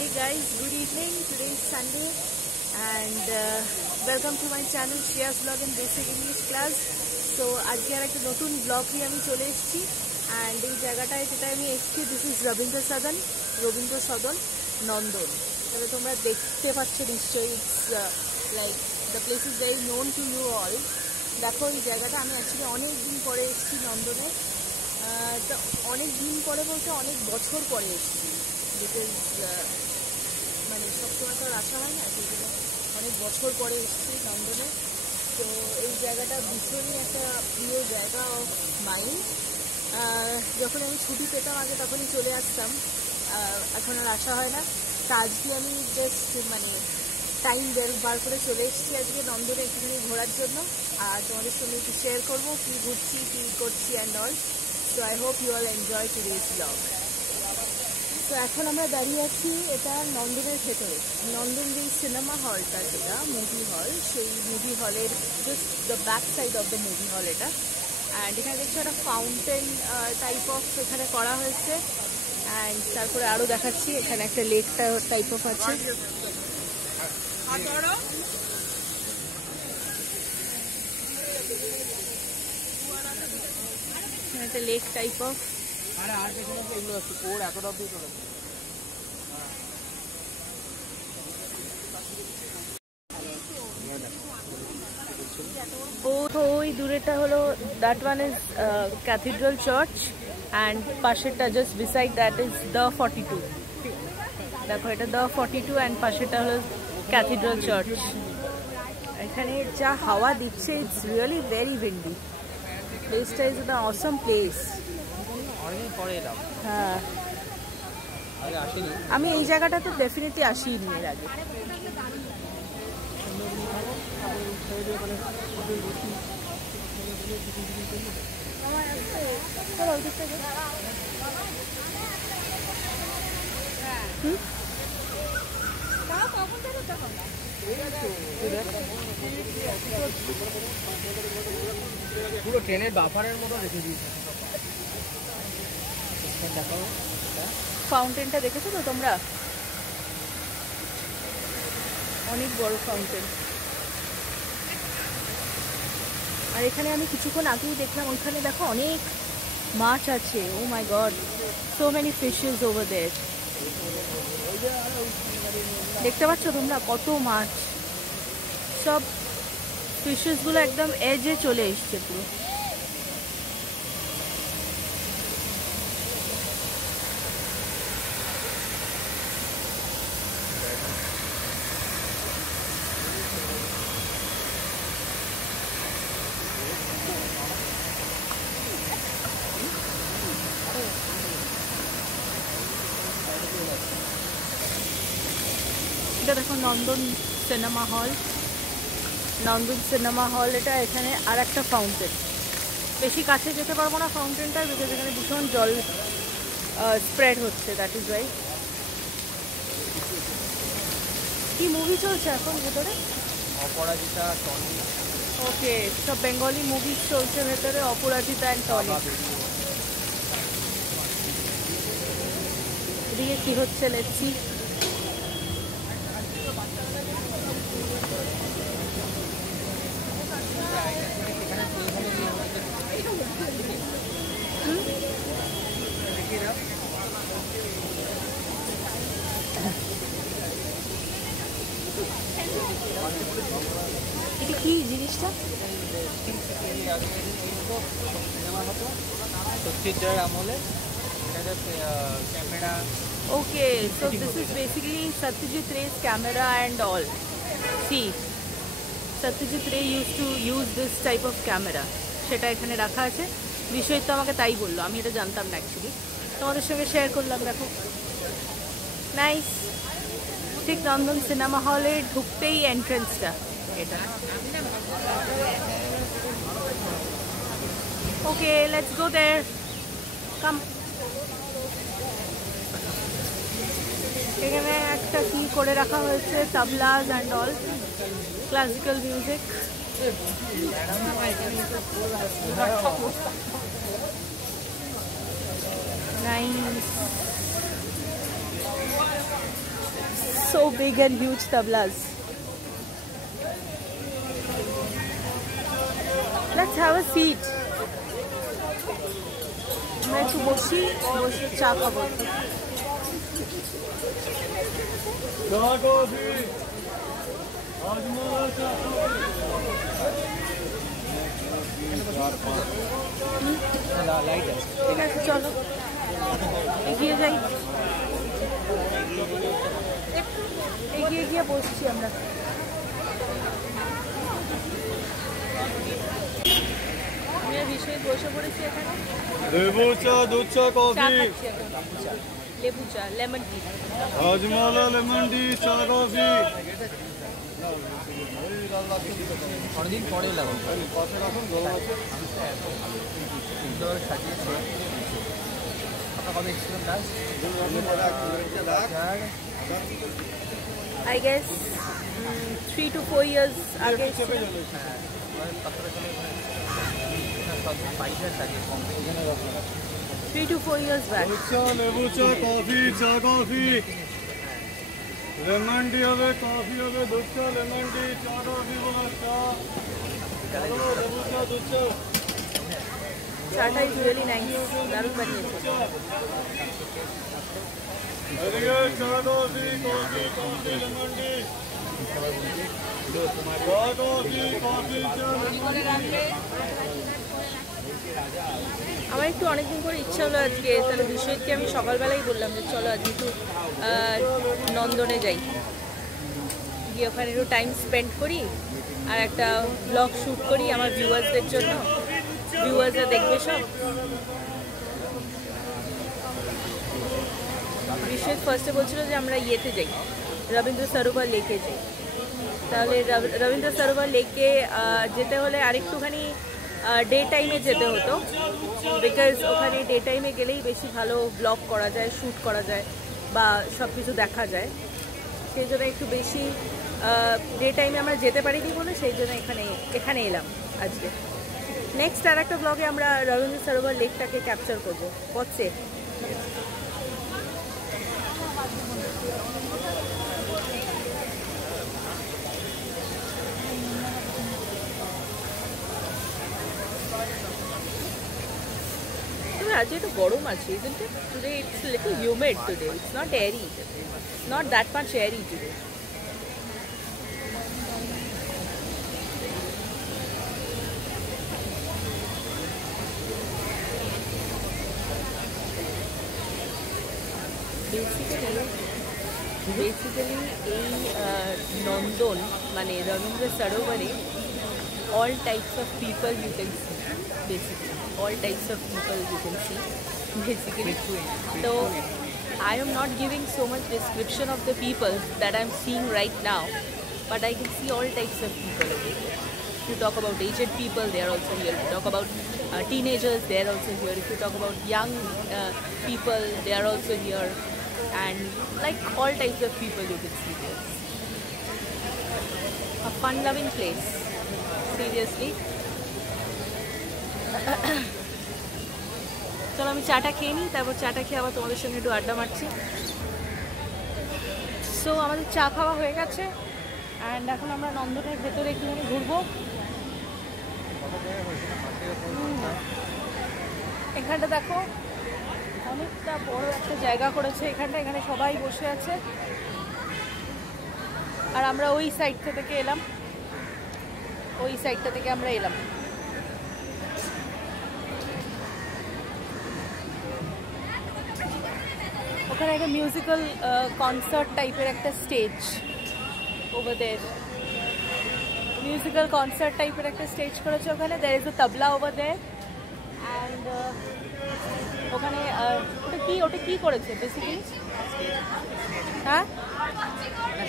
Hey guys, good evening. Today is Sunday and welcome to my channel Shreya's Vlog and Basic English Class. So আজকে আর একটা নতুন blog নিয়ে আমি চলে এসেছি and এই জায়গাটায় যেটা আমি এসেছি this is রবীন্দ্র সদন নন্দন। তবে তোমরা দেখতে পাচ্ছ নিশ্চয়ই it's like the place is very known to you all. দেখো এই জায়গাটা আমি অ্যাকচুয়ালি অনেক দিন পরে এসেছি নন্দনে। তো অনেক দিন পরে বলতে অনেক বছর পরে এসেছি বিকজ মানে সবসময় তো আর আসা হয় না, সেই জন্য অনেক বছর পরে এসেছি নন্দনে। তো এই জায়গাটা ভীষণই একটা প্রিয় জায়গা অফ মাইন্ড। যখন আমি ছুটি পেতাম আগে তখনই চলে আসতাম, এখন আর আসা হয় না। তা আজকে আমি জাস্ট মানে টাইম বার করে চলে এসেছি আজকে নন্দনে একটুখানি ঘোরার জন্য, আর তোমাদের সঙ্গে একটু শেয়ার করবো কী ঘুরছি কী করছি and all. So I hope you all enjoy today's blog. তো এখন আমরা দাঁড়িয়ে আছি এটা নন্দনের ভেতরে, নন্দন যেই সিনেমা হলটা যেটা মুভি হল, সেই মুভি হলের just the back side of the movie hall এটা। অ্যান্ড এখানে দেখছি একটা ফাউন্টেন টাইপ অফ এখানে করা হয়েছে। অ্যান্ড তারপরে আরও দেখাচ্ছি এখানে একটা লেক টাইপ অফ আছে। একটা লেক টাইপ অফ। ওই দূরেটা হলো that one is cathedral church and পাশেরটা just beside that is the 42। দেখো এটা দ্য 42 অ্যান্ড পাশেরটা হলো ক্যাথিড্রাল চার্চ। এখানে যা হাওয়া দিচ্ছে ইটস রিয়েলি ভেরি উইন্ডি। প্লেসটা ইজ দ্য অসম প্লেস। হ্যাঁ, আমি এই জায়গাটা তো ডেফিনেটলি আসিনি এর আগে। পুরো ট্রেনের বাফারের মতো রেখে দিয়েছে। ফাউন্টেনটা দেখেছো তো তোমরা? অনেক বড় ফাউন্টেন। আর এখানে আমি কিছুক্ষণ আগেই দেখলাম ওইখানে দেখো অনেক মাছ আছে। Oh my god, so many fishes over there. দেখতে পাচ্ছ তোমরা কত মাছ? সব ফিশেসগুলো একদম এজে চলে এসছে পুরো। এটা দেখো নন্দন সিনেমা হল। নন্দন সিনেমা হল এটা। এখানে আর একটা ফাউন্টেন, বেশি কাছে যেতে পারবো না ফাউন্টেনটার বিকজ এখানে ভীষণ জল স্প্রেড হচ্ছে, দ্যাট ইজ ওয়াই। কি মুভি চলছে এখন ভেতরে? অপরাজিতা, টনি। ওকে, সব বেঙ্গলি মুভি চলছে ভেতরে, অপরাজিতা অ্যান্ড টনি। এদিকে কি হচ্ছে লেটসি। এটা কি জিনিসটা? সত্যজিৎ আমলে camera. Okay, so this is basically Satyajit Ray's camera and all. See, Satyajit Ray used to use this type of camera. সেটা এখানে রাখা আছে। বিষয় তো আমাকে তাই বললো, আমি এটা জানতাম না অ্যাকচুয়ালি, তোমাদের সঙ্গে শেয়ার করলাম। দেখো নাইস। ঠিক নন্দন সিনেমা হলে ঢুকতেই এন্ট্রেন্সটা এটা। Okay, let's go there, come. এখানে একটা কি করে রাখা হয়েছে, tablas and all, classical music. Nice. so big and huge tablas. Let's have a seat. আমরা একটু বসে চা খাবো। ঠিক আছে, চলো এগিয়ে যাই। এগিয়ে গিয়ে বসছি আমরা। বিষয় বসে পড়েছি এখানে। লেবু চা, দুধ চা, কফি। লেবু চা, lemon tea, Hajmola, lemon tea, চা, কফি। অনেকদিন পরে লাগাবো I guess 3 to 4 years আগে। 3 to 4 years back। লেবু চা, কফি, চা, কফি, লেমন টি হবে, কফি হবে, দুধ চা, লেমন টি, চা, কফি, চা, লেবু চা, দুধ চা। চাটা ইজ রিয়েলি নাইস, দারুণ বানিয়েছে। চা, coffee, coffee, coffee, lemon tea, চা, কফি, কফি, চা, লেমন টি। আমার একটু অনেকদিন করে ইচ্ছা হলো আজকে, তাহলে বিশ্বজিৎকে আমি সকালবেলাই বললাম যে চলো আজকে একটু নন্দনে যাই, গিয়ে ওখানে একটু টাইম স্পেন্ড করি আর একটা ব্লগ শ্যুট করি আমার ভিউয়ার্সদের জন্য, ভিউয়ার্সরা দেখবে সব। বিশ্বজিৎ ফার্স্টে বলছিল যে আমরা ইয়েতে যাই, রবীন্দ্র সরোবর লেকে যাই। তাহলে রবীন্দ্র সরোবর লেকে যেতে হলে আরেকটুখানি ডে টাইমে যেতে হতো, বিকজ ওখানে ডে টাইমে গেলেই বেশি ভালো ব্লগ করা যায়, শ্যুট করা যায় বা সব কিছু দেখা যায়। সেই জন্য একটু বেশি ডে টাইমে আমরা যেতে পারিনি বলে সেই জন্য এখানে এলাম আজকে। নেক্সট আর একটা ব্লগে আমরা রবীন্দ্র সরোবর লেকটাকে ক্যাপচার করবো। পথে আজকে একটু গরম আছে, isn't it? Today it's a little humid today. It's not airy. It's not that much airy today. Basically এই নন্দন মানে Rabindra সরোবরে all types of people you can see, basically all types of people you can see basically. So I am not giving so much description of the people that I am seeing right now, but I can see all types of people over here. If you talk about aged people, they are also here. If you talk about teenagers, they are also here. If you talk about young people, they are also here. And like all types of people you can see there. A fun-loving place, seriously. চলো আমি চাটা খেয়ে নিই, তারপর চাটা খেয়ে আবার তোমাদের সঙ্গে একটু আড্ডা মারছি। সো আমাদের চা খাওয়া হয়ে গেছে অ্যান্ড এখন আমরা নন্দনের ভেতরে একটুখানি ঘুরবো। এখানটা দেখো অনেকটা বড় একটা জায়গা করেছে এখানটা, এখানে সবাই বসে আছে আর আমরা ওই সাইডটা থেকে এলাম, ওই সাইডটা থেকে আমরা এলাম। ওখানে একটা মিউজিক্যাল কনসার্ট টাইপের একটা stage over there, musical concert টাইপের একটা স্টেজ করেছে ওখানে। There is a tabla over there and ওখানে ওটা কি করেছে বেসিক্যালি? হ্যাঁ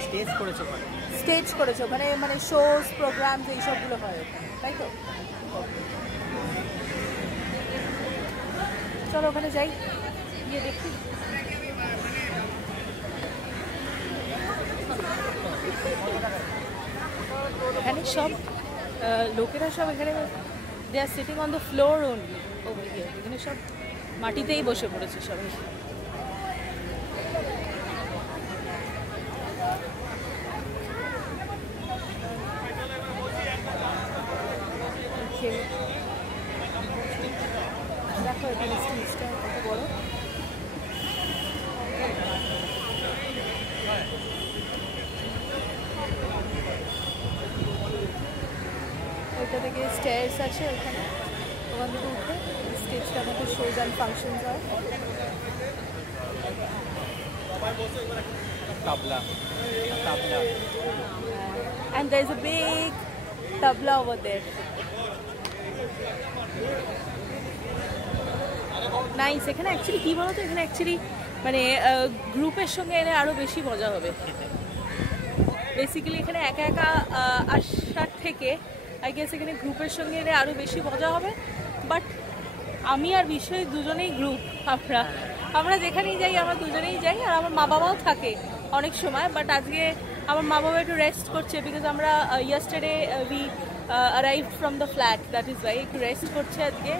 স্টেজ করেছে ওখানে, মানে শোজ প্রোগ্রামস এইসবগুলো হয় ওখানে, তাই তো? চলো ওখানে যাই, গিয়ে দেখি। এখানে সব লোকেরা সব এখানে they are sitting on the floor only over here, এখানে সব মাটিতেই বসে পড়েছে সবাই। থেকে স্টেয়ার্স আছে ওখানে, ওখান থেকে উঠে স্টেজটার মধ্যে শোজ অ্যান্ড ফাংশনস হয়। Tabla. And there's a big tabla over there. Nice. এখানে অ্যাকচুয়ালি কী বলো তো, এখানে অ্যাকচুয়ালি মানে গ্রুপের সঙ্গে এলে আরও বেশি মজা হবে। বেসিক্যালি এখানে একা একা আসার থেকে আই গেস এখানে গ্রুপের সঙ্গে এলে আরও বেশি মজা হবে। বাট আমি আর বিষয় দুজনেই গ্রুপ, আমরা যেখানেই যাই আমরা দুজনেই যাই, আর আমার মা বাবাও থাকে অনেক সময়। বাট আজকে আমার মা বাবা একটু রেস্ট করছে, বিকজ আমরা yesterday we arrived from the flat, that is why একটু রেস্ট করছে আজকে।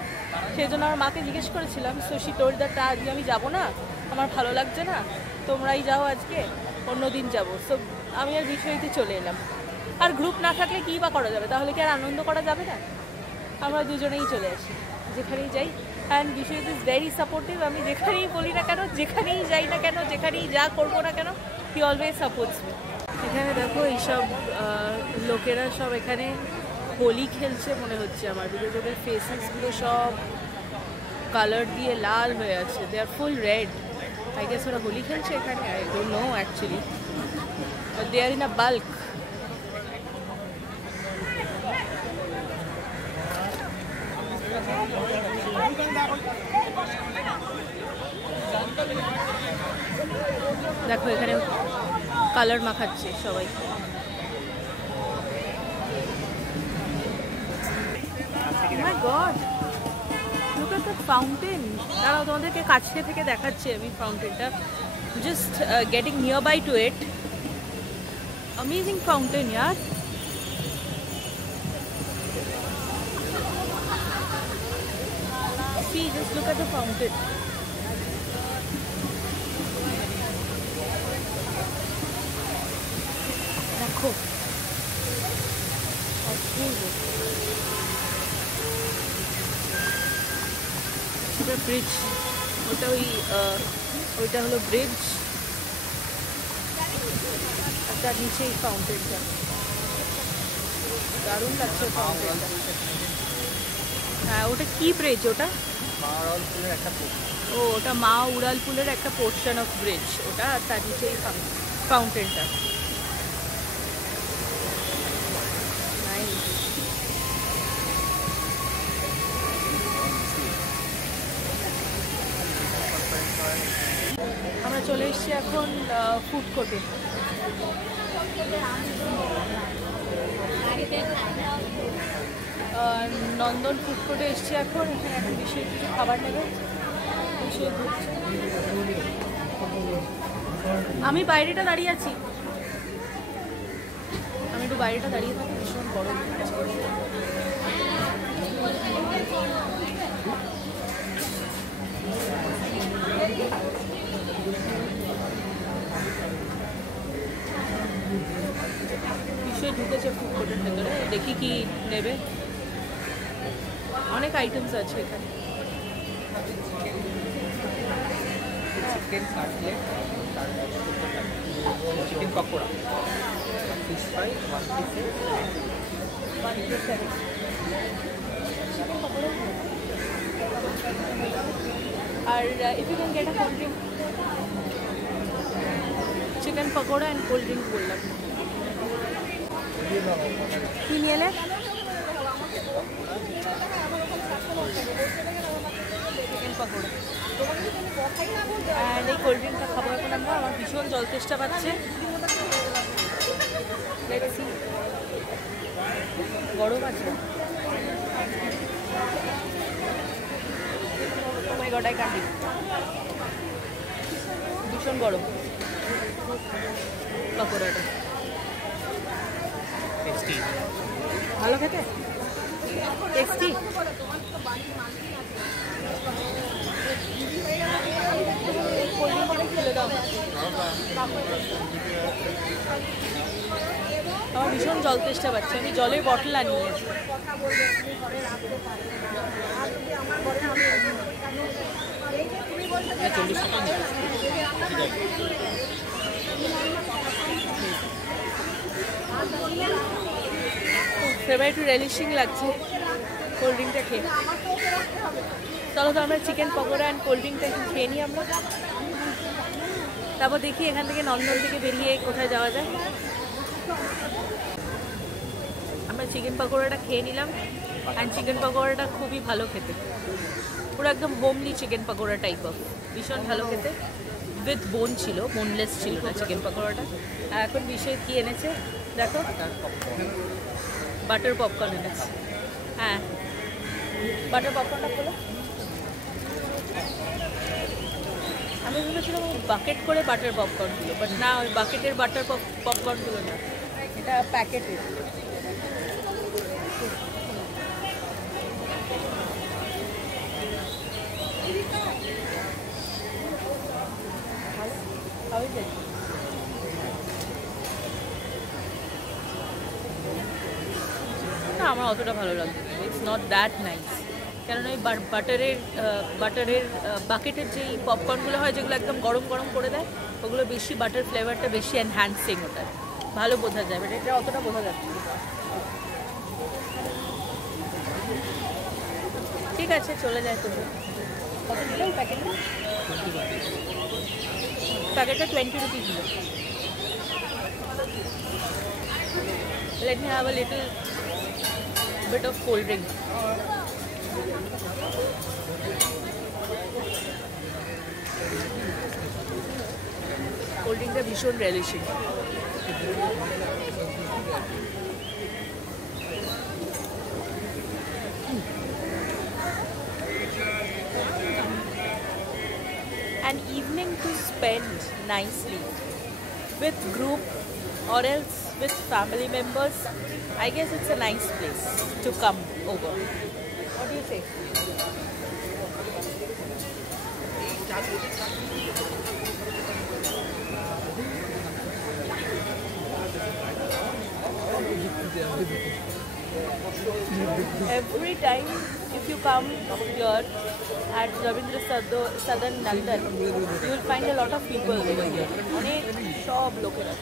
সেই জন্য আমার মাকে জিজ্ঞেস করেছিলাম, সো শি টোল্ড দ্যাট আজকে আমি যাবো না, আমার ভালো লাগছে না, তোমরাই যাও আজকে, অন্য দিন যাবো। সো আমি আর বিষয়তে চলে এলাম। আর গ্রুপ না থাকলে কী বা করা যাবে, তাহলে কি আর আনন্দ করা যাবে না? আমরা দুজনেই চলে আসি যেখানেই যাই। অ্যান্ড বিষয় ইজ ভেরি সাপোর্টিভ। আমি যেখানেই বলি না কেন, যেখানেই যাই না কেন, যেখানেই যা করবো না কেন, হি অলওয়েজ সাপোর্টস মি। এখানে দেখো এইসব লোকেরা সব এখানে হোলি খেলছে মনে হচ্ছে আমার, বিকজ ওদের ফেসেসগুলো সব কালার দিয়ে লাল হয়ে আছে, they are full red. I guess ওরা হোলি খেলছে এখানে, I don't know actually, but they are in a bulk. দেখো এখানে কালার মাখাচ্ছে সবাই। My god, look at the fountain. দাঁড়াও তোমাদেরকে কাছে থেকে দেখাচ্ছি আমি ফাউন্টেনটা, just getting near by to it. Amazing fountain ইয়ার। See, just look at the fountain. দেখো অপূর্ব। ওটা ব্রিজ, ওটা ওইটা হলো ব্রিজ, আর তার নিচে এই ফাউন্টেনটা। দারুণ লাগছে ফাউন্টেনটা। হ্যাঁ, ওটা কি ব্রিজ ওটা? ও, ওটা মা উড়ালপুলের একটা পোর্শন অফ ব্রিজ ওটা, আর তার নিচে এই ফাউন্টেনটা। আমরা চলে এসেছি এখন ফুড কোর্টে। নন্দন ফুড কোর্টে এসেছি এখন। এখানে এখন বিষয় কিছু খাবার নেবে, বিষয় ঘুরছে। আমি বাইরেটা দাঁড়িয়ে আছি, আমি একটু বাইরেটা দাঁড়িয়ে থাকি, ভীষণ গরম। বিষয় ঢুকেছে ফুড কোর্টের ভেতরে, দেখি কি নেবে। অনেক আইটেমস আছে এখানে। Chicken cutlet, chicken pakora, fish fry, 1 পিসে 1 আর if you can get a cold drink, chicken pakora and cold drink বললাম। কি নিয়ে এলে? চিকেন পকোড়া অ্যান্ড এই কোল্ড ড্রিঙ্কটা খাবো এখন আমরা। আমার ভীষণ জল তেষ্টা পাচ্ছে। গরম আছে, গটায় কাটি, ভীষণ গরম পকোড়াটা। টেস্টি, ভালো খেতে, টেস্টি। ফেলে দাও। আমার ভীষণ জল তেষ্টা পাচ্ছে, আমি জলের বটল আনিয়েছি। এবার একটু রেলিশিং লাগছে কোল্ড ড্রিঙ্কটা খেয়ে। চলো তো আমরা চিকেন পকোড়া অ্যান্ড কোল্ড ড্রিঙ্কটা একটু খেয়ে নিই আমরা, তারপর দেখি এখান থেকে নন্দন থেকে বেরিয়ে কোথায় যাওয়া যায়। আমরা চিকেন পকোড়াটা খেয়ে নিলাম, অ্যান্ড চিকেন পকোড়াটা খুবই ভালো খেতে, পুরো একদম homely chicken pakora type of, ভীষণ ভালো খেতে। উইথ বোন ছিল, বোনলেস ছিল না চিকেন পকোড়াটা। আর এখন বিষয় কী এনেছে দেখো, বাটার পপকর্ন এনেছে। হ্যাঁ, বাটার পপকর্নটা খোলো। আমি ভেবেছিলাম বাকেট করে বাটার পপকর্নগুলো, বাট না, ওই বাকেটের বাটার পপকর্নগুলো না, এটা প্যাকেটের। না, আমার অতটা ভালো লাগছে, ইটস নট দ্যাট নাইস। কেননা ওই বাটারের বাকেটের যেই পপকর্নগুলো হয়, যেগুলো একদম গরম গরম করে দেয়, ওগুলো বেশি বাটার ফ্লেভারটা বেশি এনহ্যান্সিং, ওটা ভালো বোঝা যায়, বাট এটা অতটা বোঝা যাচ্ছে। ঠিক আছে, চলে যায় তবু। কত দিল এই প্যাকেটটা? প্যাকেটটা 20 রুপিস দিল। Let me have a little bit of cold drink. Cold drink টা ভীষণ রেলিশিং। An evening to spend nicely with group or else with family members. I guess it's a nice place to come over. What do you say? Every time if you come here at Ravindra Sadan London, you will find a lot of people over here. অনেক সব লোকেরা।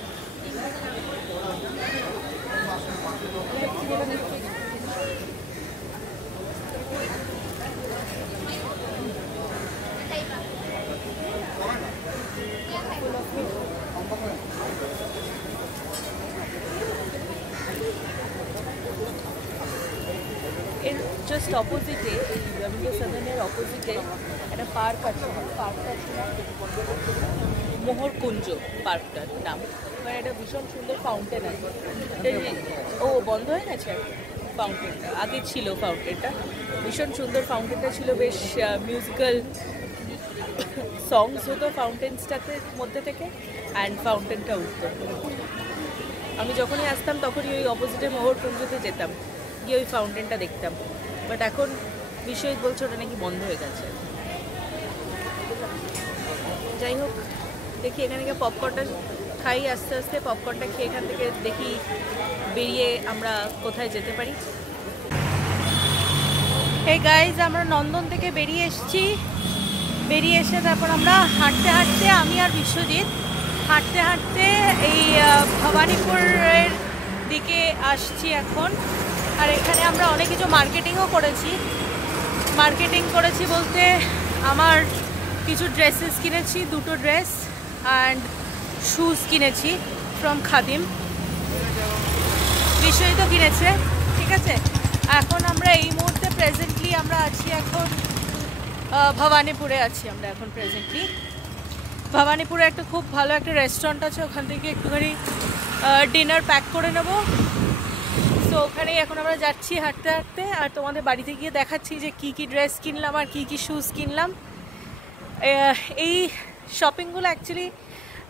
এর just অপোজিটে, রবীন্দ্র সদনের অপোজিটে একটা park আছে, পার্কটার মোহরকুঞ্জ পার্কটার নাম। মানে একটা ভীষণ সুন্দর ফাউন্টেন আছে। ও বন্ধ হয়ে গেছে ফাউন্টেনটা, আগে ছিল ফাউন্টেনটা, ভীষণ সুন্দর ফাউন্টেনটা ছিল, বেশ মিউজিক্যাল সংস হতো ফাউন্টেন্সটাতে মধ্যে থেকে, অ্যান্ড ফাউন্টেনটা উঠতো। আমি যখনই আসতাম তখনই ওই অপোজিটে মোহরকুঞ্জতে যেতাম, গিয়ে ওই ফাউন্টেনটা দেখতাম। বাট এখন বিষয় বলছে ওটা নাকি বন্ধ হয়ে গেছে। যাই হোক, দেখি এখানে গিয়ে পপকর্নটা খাই আস্তে আস্তে। পপকর্নটা খেয়ে এখান থেকে দেখি বেরিয়ে আমরা কোথায় যেতে পারি। এই গাইজ, আমরা নন্দন থেকে বেরিয়ে এসেছি। বেরিয়ে এসে তারপর আমরা হাঁটতে হাঁটতে, আমি আর বিশ্বজিৎ হাঁটতে হাঁটতে এই ভবানীপুরের দিকে আসছি এখন। আর এখানে আমরা অনেক কিছু মার্কেটিংও করেছি। মার্কেটিং করেছি বলতে, আমার কিছু ড্রেসেস কিনেছি, 2টো ড্রেস অ্যান্ড শুজ কিনেছি ফ্রম খাদিম। বিষয় তো কিনেছে, ঠিক আছে। এখন আমরা এই মুহূর্তে প্রেজেন্টলি আমরা আছি এখন ভবানীপুরে আছি আমরা এখন প্রেজেন্টলি। ভবানীপুরে একটা খুব ভালো একটা রেস্টুরেন্ট আছে, ওখান থেকে একটুখানি ডিনার প্যাক করে নেব। তো ওখানেই এখন আমরা যাচ্ছি হাঁটতে হাঁটতে, আর তোমাদের বাড়িতে গিয়ে দেখাচ্ছি যে কী কী ড্রেস কিনলাম আর কী কী শুজ কিনলাম। এই শপিংগুলো অ্যাকচুয়ালি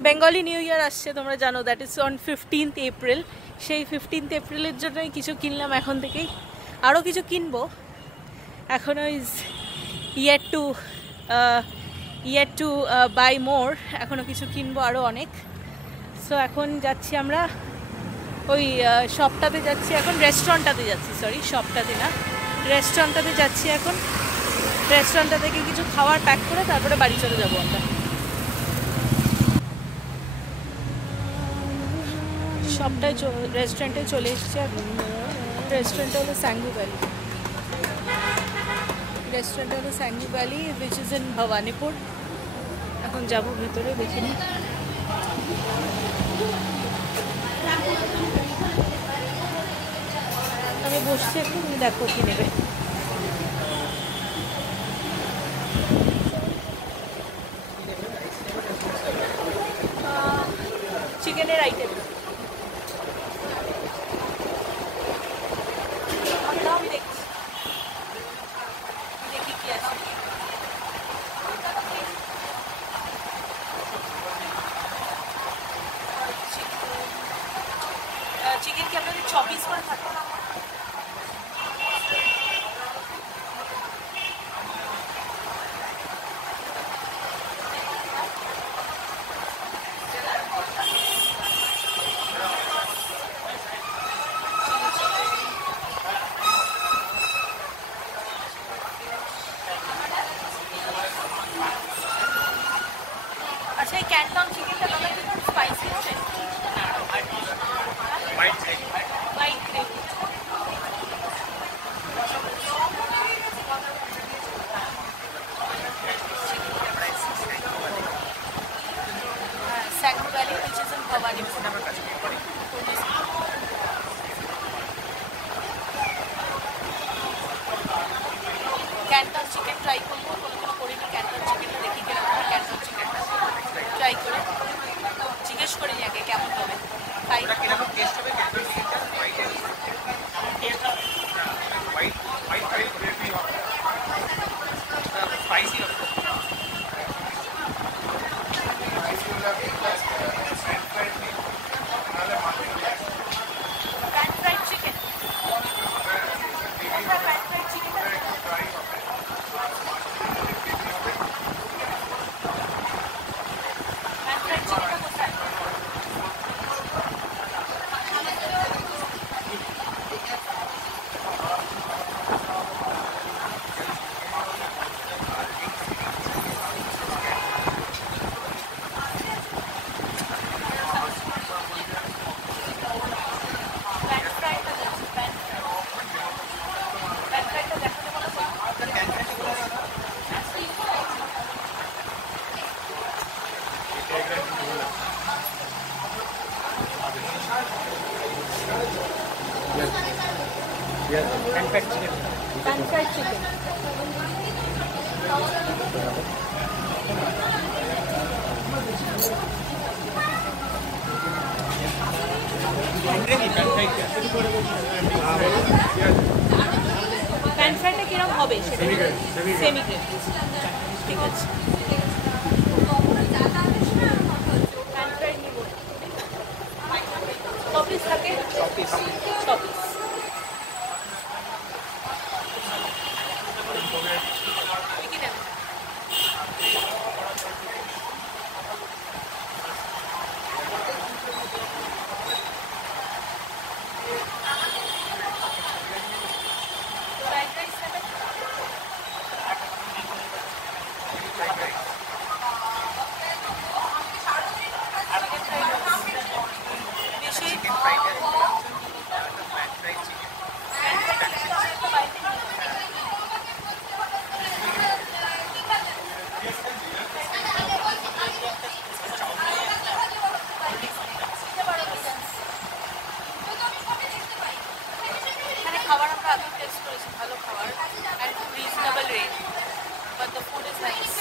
বেঙ্গলি নিউ ইয়ার আসছে, তোমরা জানো, that is on 15th April. সেই 15th এপ্রিলের জন্যই কিছু কিনলাম এখন থেকেই, আরও কিছু কিনবো। এখনও is yet to buy more, এখনও কিছু কিনবো আরও অনেক। সো এখন যাচ্ছি আমরা ওই শপটাতে যাচ্ছি এখন, রেস্টুরেন্টটাতে যাচ্ছি, সরি শপটাতে না, রেস্টুরেন্টটাতে যাচ্ছি এখন। রেস্টুরেন্টটা থেকে কিছু খাবার প্যাক করে তারপরে বাড়ি চলে যাবো আমরা। শপটায় রেস্টুরেন্টে চলে এসেছি এখন। রেস্টুরেন্টটা হলো স্যাঙ্গু ভ্যালি। রেস্টুরেন্টটা হলো Sangu valley which is in Bhowanipore. এখন যাব ভেতরে, দেখে নিই। আমি বসছি একটু, তুমি দেখো কি নেবে। চিকেনের আইটেম আমি দেখছি, দেখি কি আছে। চিকেন কি আপনাদের 6 পিস করে থাকে? আচ্ছা, এই ক্যান্টন চিকেনটা দাদা কি স্পাইসি হবে? White gravy. Sangu valley which is in Bhowanipore. Canton chicken try করবো, কোনো করিনি ক্যান্টন চিকেনটা, দেখি কিনা ক্যান্টন চিকেনটা ট্রাই করে জিজ্ঞেস করি আগে কেমন হবে। তাই pan fried chicken, pan fried চিকেনটা কোথায়? Pan fried chicken. Pan fried কিরকম হবে সেটা? Semi grade. ঠিক আছে। Pan fried নিব। কপিস থাকে? কপিস। খাবার আমরা আগে টেস্ট করেছি, ভালো খাবার and reasonable rate, but the food is nice.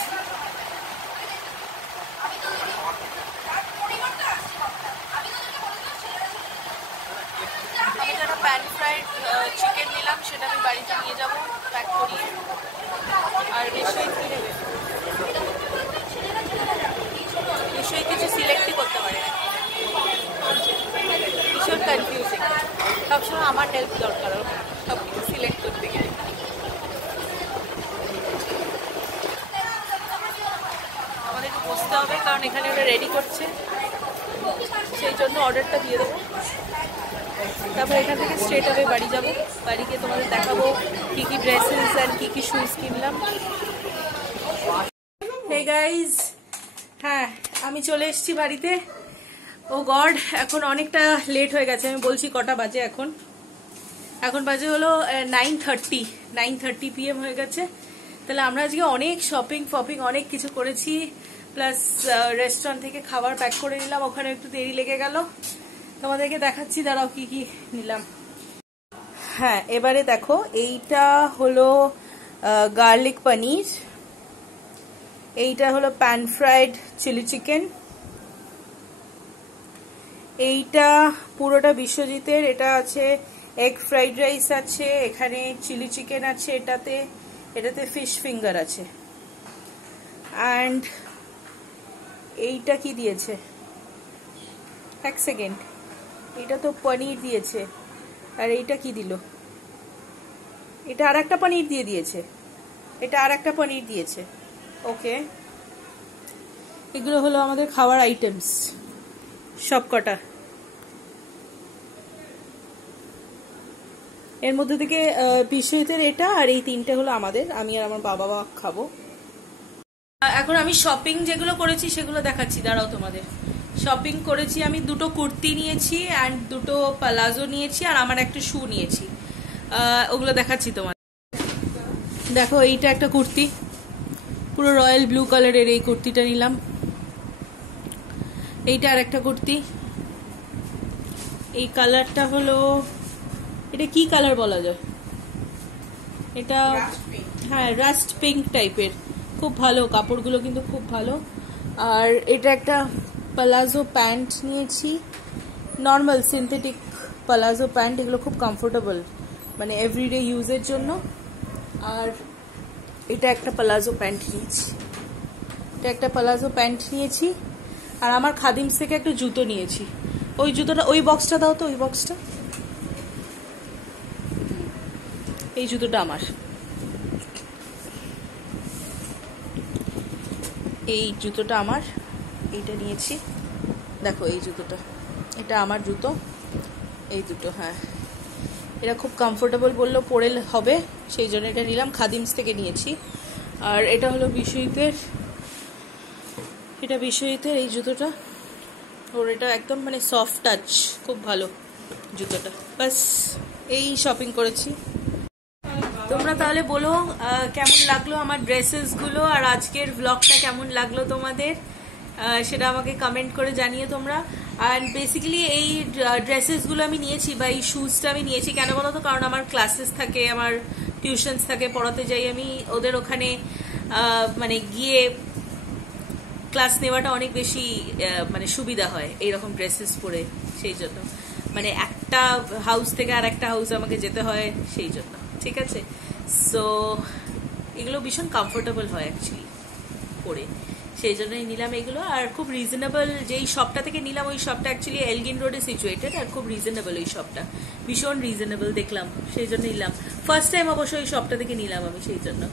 আমি যারা প্যান ফ্রাইড চিকেন নিলাম সেটা আমি বাড়িতে নিয়ে যাব প্যাক করিয়ে। আর নিশ্চয়ই কী নেবে, নিশ্চয়ই কিছু সিলেক্টই করতে পারে, ভীষণ কনফিউজিং। সবসময় আমার হেল্প দরকার সব কিছু সিলেক্ট করতে গেলে। আমাদের একটু বসতে হবে কারণ এখানে ওরা রেডি করছে, সেই জন্য অর্ডারটা দিয়ে দেবো। তারপর এখান থেকে স্ট্রেট হবে বাড়ি যাব, বাড়ি গিয়ে তোমাদের দেখাবো কী কী ড্রেসেস আর কী কী শুজ কিনলাম। হে গাইজ, হ্যাঁ আমি চলে এসেছি বাড়িতে। ও গড, এখন অনেকটা লেট হয়ে গেছে। আমি বলছি কটা বাজে এখন, এখন বাজে হলো 9:30 PM হয়ে গেছে। তাহলে আমরা আজকে অনেক শপিং অনেক কিছু করেছি, প্লাস রেস্টুরেন্ট থেকে খাবার প্যাক করে নিলাম, ওখানে একটু দেরি লেগে গেল। তোমাদেরকে দেখাচ্ছি, দাঁড়াও কি কি নিলাম। হ্যাঁ, এবারে দেখো, এইটা হলো গার্লিক পনির, এইটা হলো প্যান ফ্রাইড চিলি চিকেন, এইটা পুরোটা বিশ্বজিতের। এটা আছে এগ ফ্রাইড রাইস আছে, এখানে চিলি চিকেন আছে, এটাতে ফিশ ফিঙ্গার আছে। অ্যান্ড এইটা কি দিয়েছে, এক সেকেন্ড, এটা তো পনির দিয়েছে, আর এইটা কি দিল, এটা আর একটা পনির দিয়েছে, এটা আর একটা পনির দিয়েছে। ওকে, এগুলো হলো আমাদের খাওয়ার আইটেমস সব কটা। এর মধ্যে থেকে বিশ্বজিতের এটা আর এই তিনটে হলো আমাদের, আমি আর আমার বাবা খাবো। এখন আমি শপিং যেগুলো করেছি সেগুলো দেখাচ্ছি, দাঁড়াও তোমাদের। শপিং করেছি আমি, দুটো কুর্তি নিয়েছি অ্যান্ড দুটো প্লাজো নিয়েছি, আর আমার একটা শু নিয়েছি, ওগুলো দেখাচ্ছি তোমাদের। দেখো, এইটা একটা কুর্তি, পুরো রয়্যাল ব্লু কালারের এই কুর্তিটা নিলাম। এইটা আর একটা কুর্তি, এই কালারটা হলো, এটা কি কালার বলা যায়, এটা হ্যাঁ রাস্ট পিঙ্ক টাইপের, খুব ভালো কাপড়গুলো, কিন্তু খুব ভালো। আর এটা একটা প্লাজো প্যান্ট নিয়েছি, নর্মাল সিনথেটিক প্লাজো প্যান্ট, এগুলো খুব কমফোর্টেবল, মানে এভরিডে ইউজের জন্য। আর এটা একটা প্লাজো প্যান্ট নিয়েছি, আর আমার খাদিমস থেকে একটা জুতো নিয়েছি। ওই জুতোটা, ওই বক্সটা দাও তো, ওই বক্সটা, এই জুতোটা আমার, এই জুতোটা আমার, এইটা নিয়েছি। দেখো এই জুতোটা, এটা আমার জুতো, এই দুটো, হ্যাঁ এটা খুব কমফোর্টেবল বললো, পরে হবে, সেই জন্য এটা নিলাম, খাদিমস থেকে নিয়েছি। আর এটা হলো বিশ্বজিতের, এই জুতোটা, ওর এটা একদম মানে সফট টাচ, খুব ভালো জুতোটা। বাস এই শপিং করেছি। তোমরা তাহলে বলো কেমন লাগলো আমার ড্রেসেসগুলো, আর আজকের ব্লগটা কেমন লাগলো তোমাদের, সেটা আমাকে কমেন্ট করে জানিও তোমরা। আর বেসিক্যালি এই ড্রেসেসগুলো আমি নিয়েছি বা এই শুজটা আমি নিয়েছি কেন বলো তো, কারণ আমার ক্লাসেস থাকে, আমার টিউশনস থাকে, পড়াতে যাই আমি, ওদের ওখানে মানে গিয়ে ক্লাস নেওয়াটা অনেক বেশি মানে সুবিধা হয় এইরকম ড্রেসেস পরে, সেই জন্য মানে একটা হাউস থেকে আর একটা হাউসে আমাকে যেতে হয়, সেই জন্য। ঠিক আছে, সো এগুলো ভীষণ কমফোর্টেবল হয় অ্যাকচুয়ালি পরে, সেই জন্যই নিলাম এগুলো। আর খুব রিজনেবল, যেই শপটা থেকে নিলাম ওই শপটা অ্যাকচুয়ালি এলগিন রোডে সিচুয়েটেড, আর খুব রিজনেবল ওই শপটা, ভীষণ রিজনেবল দেখলাম, সেই জন্য নিলাম। ফার্স্ট টাইম অবশ্যই ওই শপটা থেকে নিলাম আমি, সেই জন্য।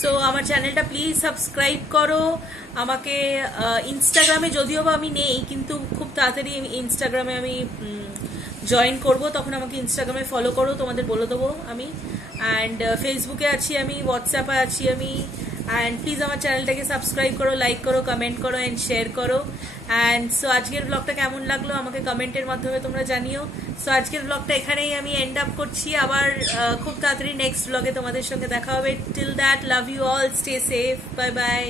সো আমার চ্যানেলটা প্লিজ সাবস্ক্রাইব করো, আমাকে ইনস্টাগ্রামে যদিও বা আমি নেই, কিন্তু খুব তাড়াতাড়ি ইনস্টাগ্রামে আমি জয়েন করব, তখন আমাকে ইনস্টাগ্রামে ফলো করো, তোমাদের বলে দেবো আমি। অ্যান্ড ফেসবুকে আছি আমি, হোয়াটসঅ্যাপে আছি আমি। অ্যান্ড প্লিজ আমার চ্যানেলটাকে সাবস্ক্রাইব করো, লাইক করো, কমেন্ট করো অ্যান্ড শেয়ার করো। অ্যান্ড সো আজকের ব্লগটা কেমন লাগলো আমাকে কমেন্টের মাধ্যমে তোমরা জানিও। সো আজকের ব্লগটা এখানেই আমি এন্ড আপ করছি, আবার খুব তাড়াতাড়ি নেক্সট ব্লগে তোমাদের সঙ্গে দেখা হবে। Till that, love you all, stay safe, bye by.